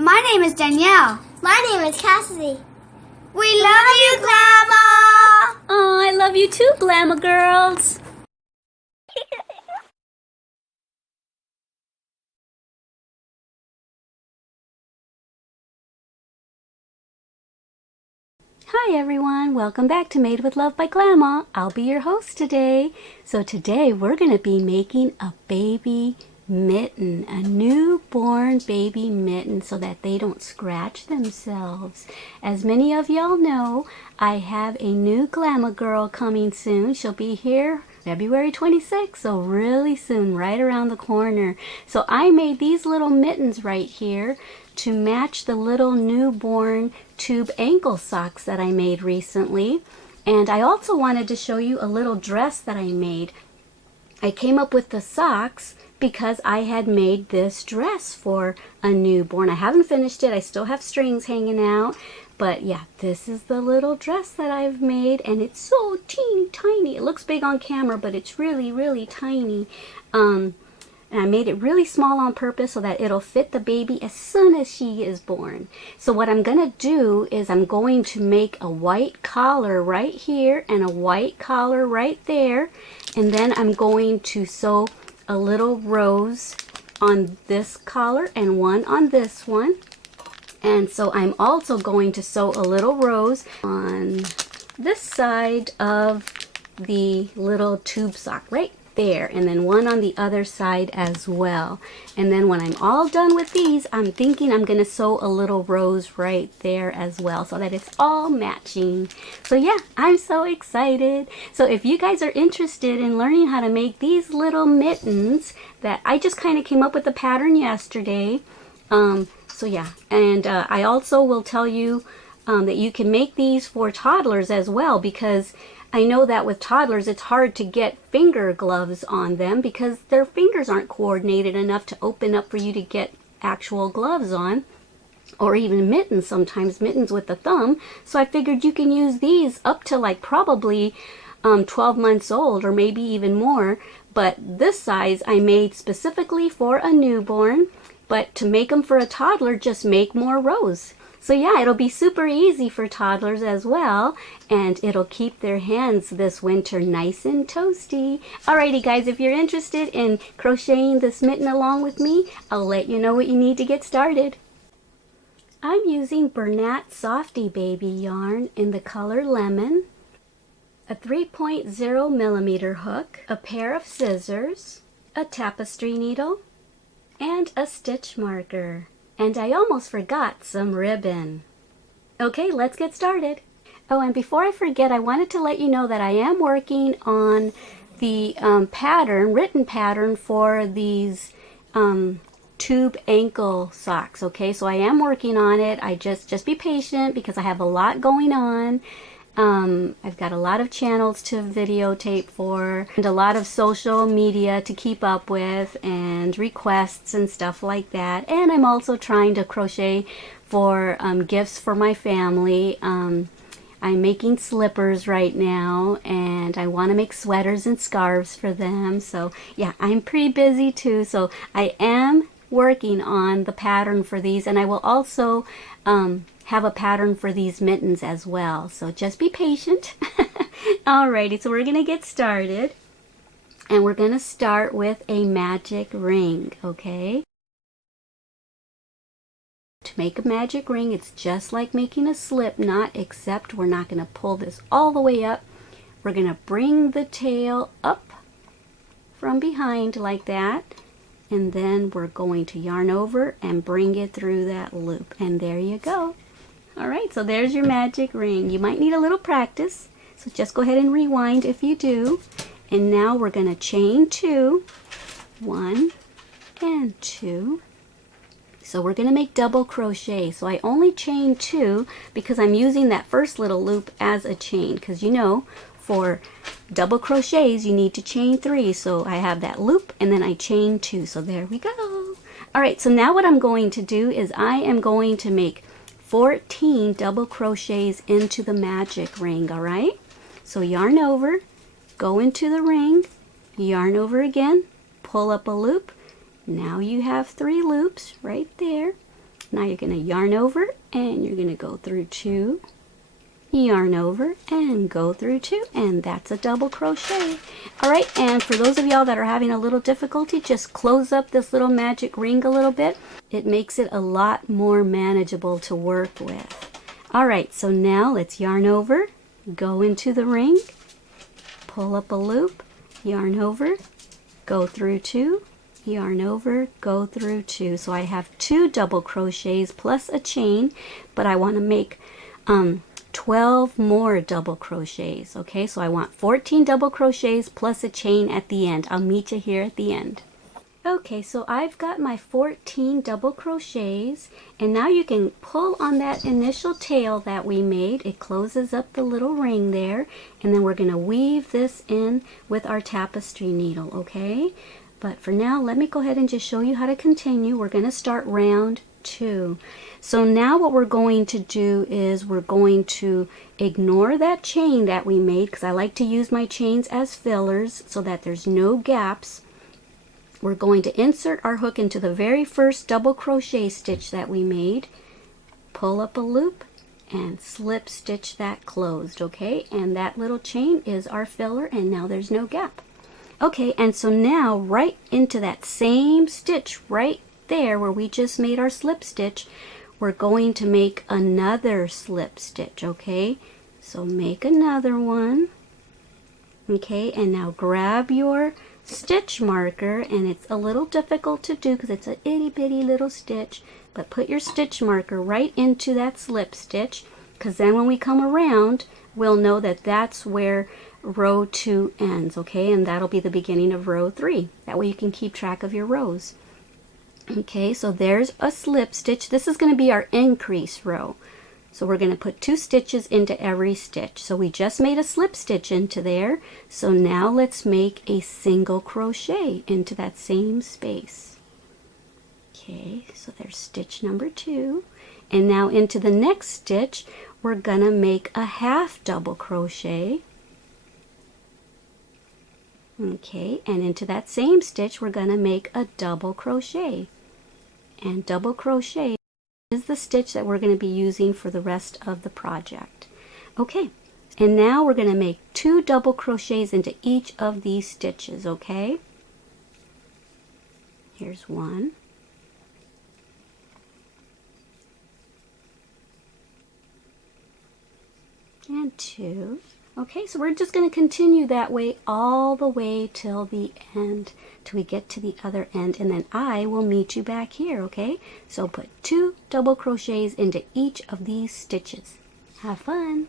My name is Danielle. My name is Cassidy. We love you, Glama! Oh, I love you too, Glama girls. Hi everyone, welcome back to Made with Love by Glama. I'll be your host today. So today we're going to be making a baby mitten, a newborn baby mitten so that they don't scratch themselves. As many of y'all know, I have a new Glama girl coming soon. She'll be here February 26th, so really soon, right around the corner. So I made these little mittens right here to match the little newborn tube ankle socks that I made recently. And I also wanted to show you a little dress that I made. I came up with the socks because I had made this dress for a newborn. I haven't finished it. I still have strings hanging out. But yeah, this is the little dress that I've made, and it's so teeny tiny. It looks big on camera, but it's really, really tiny. And I made it really small on purpose so that it'll fit the baby as soon as she is born. So what I'm going to do is I'm going to make a white collar right here and a white collar right there. And then I'm going to sew a little rose on this collar and one on this one. And so I'm also going to sew a little rose on this side of the little tube sock right there, and then one on the other side as well. And then when I'm all done with these, I'm thinking I'm going to sew a little rose right there as well so that it's all matching. So yeah, I'm so excited. So if you guys are interested in learning how to make these little mittens that I just kind of came up with the pattern yesterday, so yeah, and I also will tell you that you can make these for toddlers as well, because I know that with toddlers it's hard to get finger gloves on them because their fingers aren't coordinated enough to open up for you to get actual gloves on, or even mittens, sometimes mittens with the thumb. So I figured you can use these up to like probably 12 months old or maybe even more. But this size I made specifically for a newborn, but to make them for a toddler, just make more rows. So yeah, it'll be super easy for toddlers as well, and it'll keep their hands this winter nice and toasty. Alrighty guys, if you're interested in crocheting this mitten along with me, I'll let you know what you need to get started. I'm using Bernat Softy Baby yarn in the color Lemon, a 3.0 millimeter hook, a pair of scissors, a tapestry needle, and a stitch marker. And I almost forgot some ribbon. Okay, let's get started. Oh, and before I forget, I wanted to let you know that I am working on the written pattern for these tube ankle socks. Okay, so I am working on it. I just be patient because I have a lot going on. I've got a lot of channels to videotape for and a lot of social media to keep up with and requests and stuff like that. And I'm also trying to crochet for gifts for my family. I'm making slippers right now, and I want to make sweaters and scarves for them. So yeah, I'm pretty busy too. So I am working on the pattern for these, and I will also have a pattern for these mittens as well. So just be patient. Alrighty, so we're going to get started. And we're going to start with a magic ring, okay? To make a magic ring, it's just like making a slip knot, except we're not going to pull this all the way up. We're going to bring the tail up from behind like that. And then we're going to yarn over and bring it through that loop. And there you go. Alright, so there's your magic ring. You might need a little practice, so just go ahead and rewind if you do. And now we're going to chain 2, 1 and 2. So we're going to make double crochet. So I only chain 2 because I'm using that first little loop as a chain, because you know, for double crochets you need to chain 3. So I have that loop and then I chain 2. So there we go. Alright, so now what I'm going to do is I am going to make 14 double crochets into the magic ring. Alright, so yarn over, go into the ring, yarn over again, pull up a loop. Now you have 3 loops right there. Now you're going to yarn over and you're going to go through 2, yarn over and go through 2, and that's a double crochet. All right, and for those of y'all that are having a little difficulty, just close up this little magic ring a little bit. It makes it a lot more manageable to work with. All right, so now let's yarn over, go into the ring, pull up a loop, yarn over, go through 2, yarn over, go through 2. So I have 2 double crochets plus a chain, but I want to make 12 more double crochets. Okay, so I want 14 double crochets plus a chain at the end. I'll meet you here at the end. Okay, so I've got my 14 double crochets, and now you can pull on that initial tail that we made. It closes up the little ring there, and then we're going to weave this in with our tapestry needle, okay? But for now, let me go ahead and just show you how to continue. We're going to start round 2. So now what we're going to do is we're going to ignore that chain that we made, because I like to use my chains as fillers so that there's no gaps. We're going to insert our hook into the very first double crochet stitch that we made, pull up a loop, and slip stitch that closed, okay? And that little chain is our filler, and now there's no gap. Okay, and so now right into that same stitch right there where we just made our slip stitch, we're going to make another slip stitch, okay? So make another one, okay? And now grab your stitch marker, and it's a little difficult to do because it's a itty bitty little stitch, but put your stitch marker right into that slip stitch, because then when we come around we'll know that that's where row 2 ends, okay? And that'll be the beginning of row 3. That way you can keep track of your rows. Okay, so there's a slip stitch. This is going to be our increase row. So we're going to put 2 stitches into every stitch. So we just made a slip stitch into there. So now let's make a single crochet into that same space. Okay, so there's stitch number 2. And now into the next stitch, we're going to make a half double crochet. Okay, and into that same stitch, we're going to make a double crochet. And double crochet is the stitch that we're going to be using for the rest of the project. Okay, and now we're going to make 2 double crochets into each of these stitches, okay? Here's 1. And 2. Okay, so we're just going to continue that way all the way till the end, till we get to the other end, and then I will meet you back here, okay? So put 2 double crochets into each of these stitches. Have fun!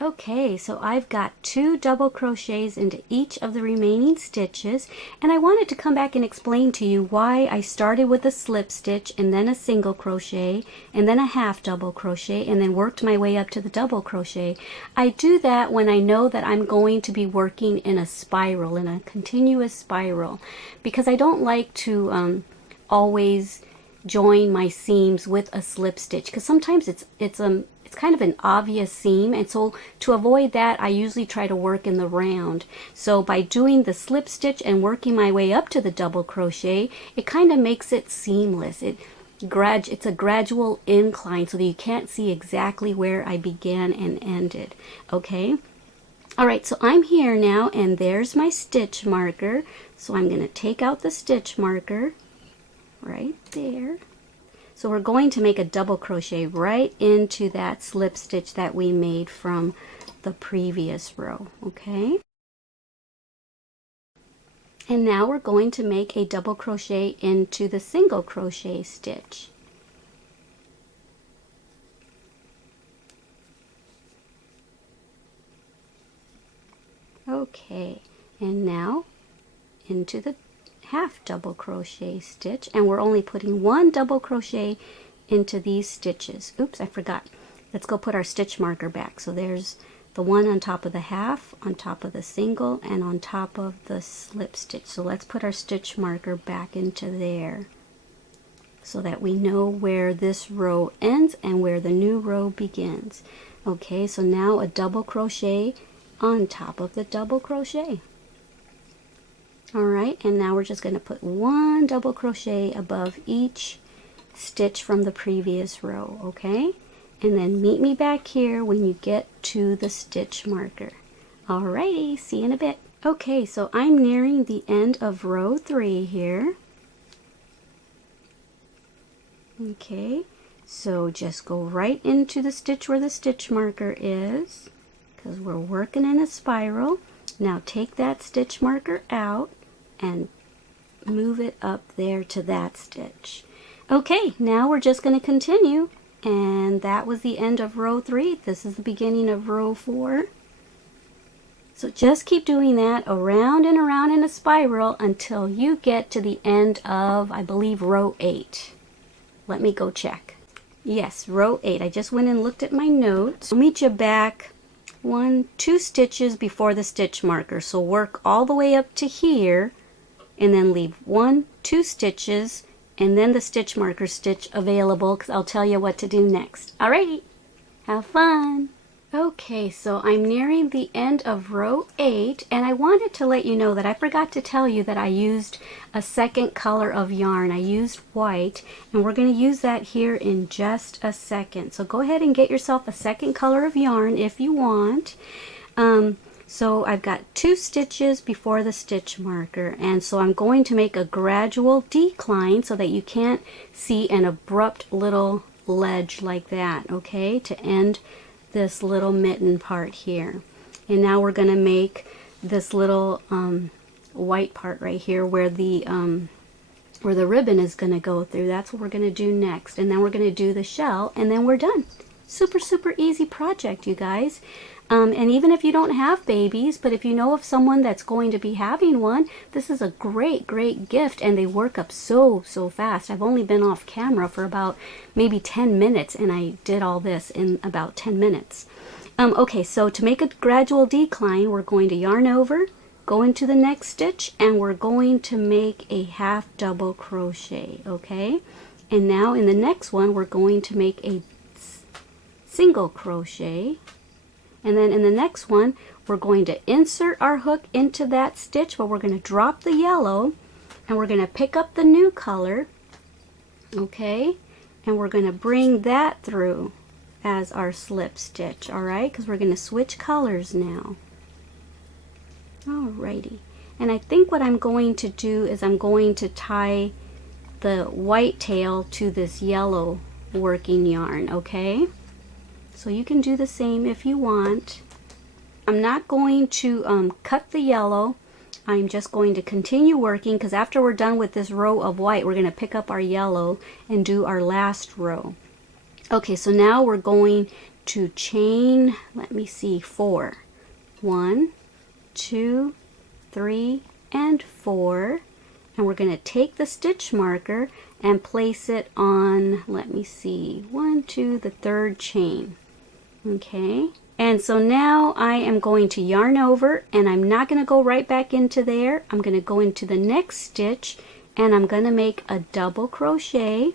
Okay, so I've got 2 double crochets into each of the remaining stitches, and I wanted to come back and explain to you why I started with a slip stitch and then a single crochet and then a half double crochet and then worked my way up to the double crochet. I do that when I know that I'm going to be working in a spiral, in a continuous spiral, because I don't like to always join my seams with a slip stitch, because sometimes it's kind of an obvious seam, and so to avoid that I usually try to work in the round. So by doing the slip stitch and working my way up to the double crochet, it kind of makes it seamless. It's a gradual incline so that you can't see exactly where I began and ended, okay? Alright, so I'm here now, and there's my stitch marker. So I'm going to take out the stitch marker right there. So we're going to make a double crochet right into that slip stitch that we made from the previous row, okay? And now we're going to make a double crochet into the single crochet stitch. Okay, and now into the half double crochet stitch, and we're only putting 1 double crochet into these stitches. Oops, I forgot. Let's go put our stitch marker back. So there's the one on top of the half, on top of the single, and on top of the slip stitch. So let's put our stitch marker back into there so that we know where this row ends and where the new row begins. Okay, so now a double crochet on top of the double crochet. Alright, and now we're just going to put 1 double crochet above each stitch from the previous row, okay? And then meet me back here when you get to the stitch marker. Alrighty, see you in a bit. Okay, so I'm nearing the end of row 3 here. Okay, so just go right into the stitch where the stitch marker is, because we're working in a spiral. Now take that stitch marker out and move it up there to that stitch. Okay, now we're just going to continue, and that was the end of row 3. This is the beginning of row 4. So just keep doing that around and around in a spiral until you get to the end of, I believe, row 8. Let me go check. Yes, row 8. I just went and looked at my notes. I'll meet you back 2 stitches before the stitch marker. So work all the way up to here and then leave 2 stitches and then the stitch marker stitch available, because I'll tell you what to do next. Alrighty, have fun. Okay, so I'm nearing the end of row 8, and I wanted to let you know that I forgot to tell you that I used a second color of yarn. I used white, and we're going to use that here in just a second. So go ahead and get yourself a second color of yarn if you want. So I've got 2 stitches before the stitch marker, and so I'm going to make a gradual decline so that you can't see an abrupt little ledge like that, okay, to end this little mitten part here. And now we're going to make this little white part right here where the ribbon is going to go through. That's what we're going to do next, and then we're going to do the shell, and then we're done. Super easy project, you guys. And even if you don't have babies, but if you know of someone that's going to be having one, this is a great gift, and they work up so fast. I've only been off camera for about maybe 10 minutes, and I did all this in about 10 minutes. Okay, so to make a gradual decline, we're going to yarn over, go into the next stitch, and we're going to make a half double crochet, okay? And now in the next one, we're going to make a single crochet. And then in the next one, we're going to insert our hook into that stitch, but we're going to drop the yellow, and we're going to pick up the new color, okay? And we're going to bring that through as our slip stitch, all right? Because we're going to switch colors now. Alrighty. And I think what I'm going to do is I'm going to tie the white tail to this yellow working yarn, okay? So you can do the same if you want. I'm not going to cut the yellow. I'm just going to continue working, because after we're done with this row of white, we're going to pick up our yellow and do our last row. Okay, so now we're going to chain, let me see, 4. 1, 2, 3, and 4. And we're going to take the stitch marker and place it on, let me see, 1, 2, the 3rd chain. Okay, and so now I am going to yarn over, and I'm not going to go right back into there. I'm going to go into the next stitch, and I'm going to make a double crochet,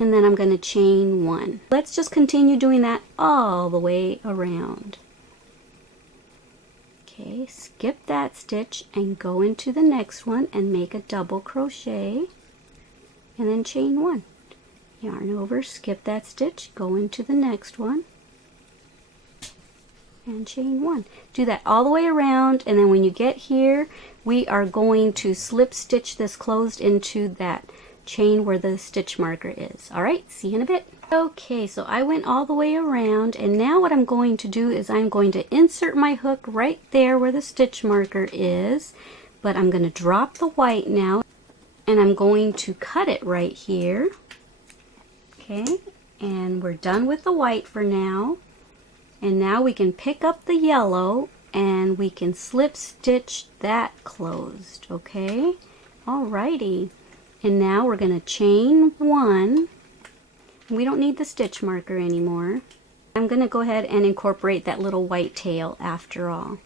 and then I'm going to chain 1. Let's just continue doing that all the way around. Okay, skip that stitch and go into the next one and make a double crochet, and then chain 1. Yarn over, skip that stitch, go into the next one, and chain 1. Do that all the way around, and then when you get here, we are going to slip stitch this closed into that chain where the stitch marker is. Alright, see you in a bit. Okay, so I went all the way around, and now what I'm going to do is I'm going to insert my hook right there where the stitch marker is, but I'm going to drop the white now, and I'm going to cut it right here. Okay, and we're done with the white for now, and now we can pick up the yellow and we can slip stitch that closed. Okay, alrighty, and now we're going to chain 1. We don't need the stitch marker anymore. I'm going to go ahead and incorporate that little white tail after all.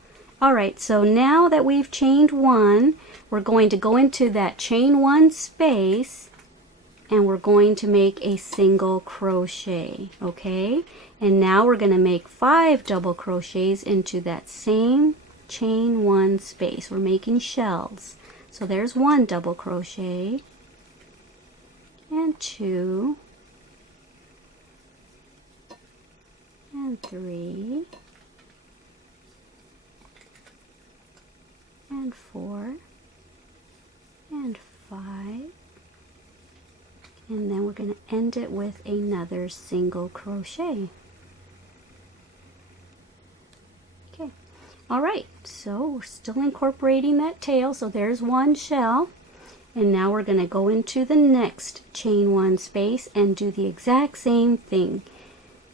Alright, so now that we've chained 1, we're going to go into that chain 1 space, and we're going to make a single crochet, okay? And now we're going to make 5 double crochets into that same chain 1 space. We're making shells. So there's 1 double crochet, and 2 and 3 and 4 and 5, and then we're going to end it with another single crochet. Okay, all right, so we're still incorporating that tail, so there's one shell, and now we're going to go into the next chain 1 space and do the exact same thing.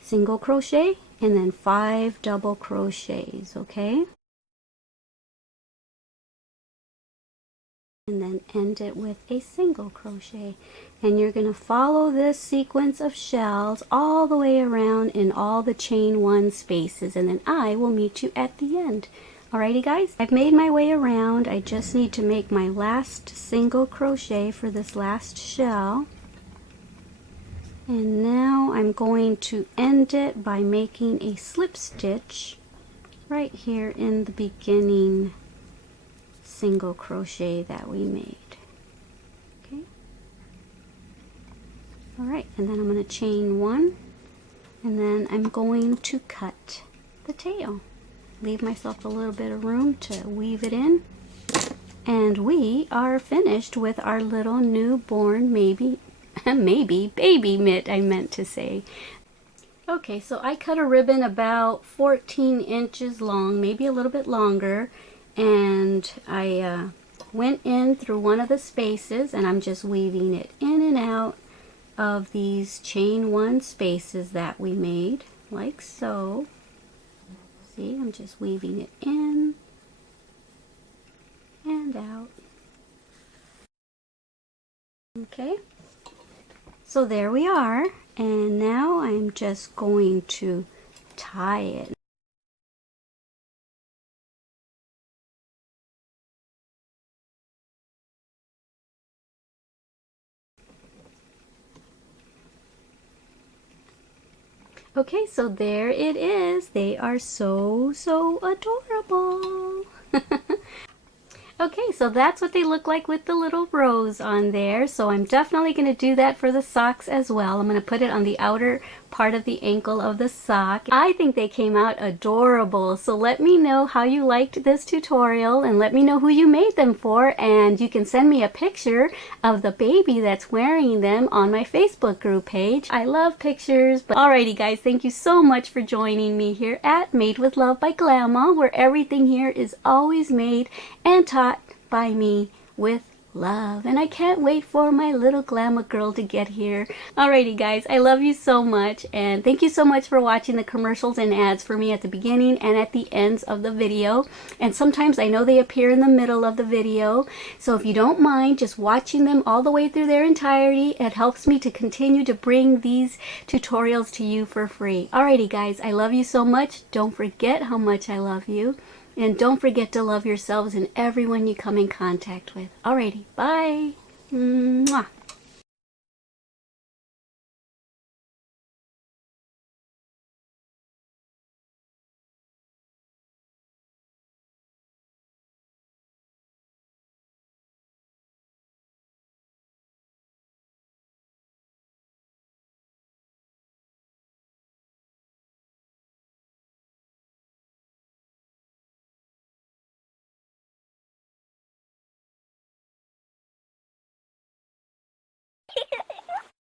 Single crochet and then 5 double crochets, okay? And then end it with a single crochet, and you're going to follow this sequence of shells all the way around in all the chain 1 spaces, and then I will meet you at the end. Alrighty guys, I've made my way around. I just need to make my last single crochet for this last shell, and now I'm going to end it by making a slip stitch right here in the beginning single crochet that we made. Okay, all right, and then I'm going to chain 1, and then I'm going to cut the tail, leave myself a little bit of room to weave it in, and we are finished with our little newborn maybe baby mitt, I meant to say. Okay, so I cut a ribbon about 14 inches long, maybe a little bit longer, and I went in through one of the spaces, and I'm just weaving it in and out of these chain 1 spaces that we made, like so. See, I'm just weaving it in and out. Okay, so there we are, and now I'm just going to tie it. Okay, so there it is. They are so adorable. Okay, so that's what they look like with the little rose on there. So I'm definitely going to do that for the socks as well. I'm going to put it on the outer part of the ankle of the sock. I think they came out adorable. So let me know how you liked this tutorial, and let me know who you made them for, and you can send me a picture of the baby that's wearing them on my Facebook group page. I love pictures. But alrighty guys, thank you so much for joining me here at Made with Love by Glama, where everything here is always made and taught by me with love. And I can't wait for my little Glama girl to get here. Alrighty guys, I love you so much, and thank you so much for watching the commercials and ads for me at the beginning and at the ends of the video. And sometimes I know they appear in the middle of the video, so if you don't mind just watching them all the way through their entirety, it helps me to continue to bring these tutorials to you for free. Alrighty guys, I love you so much. Don't forget how much I love you. And don't forget to love yourselves and everyone you come in contact with. Alrighty, bye. Mwah.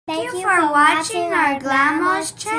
Thank you for watching our Glama's channel.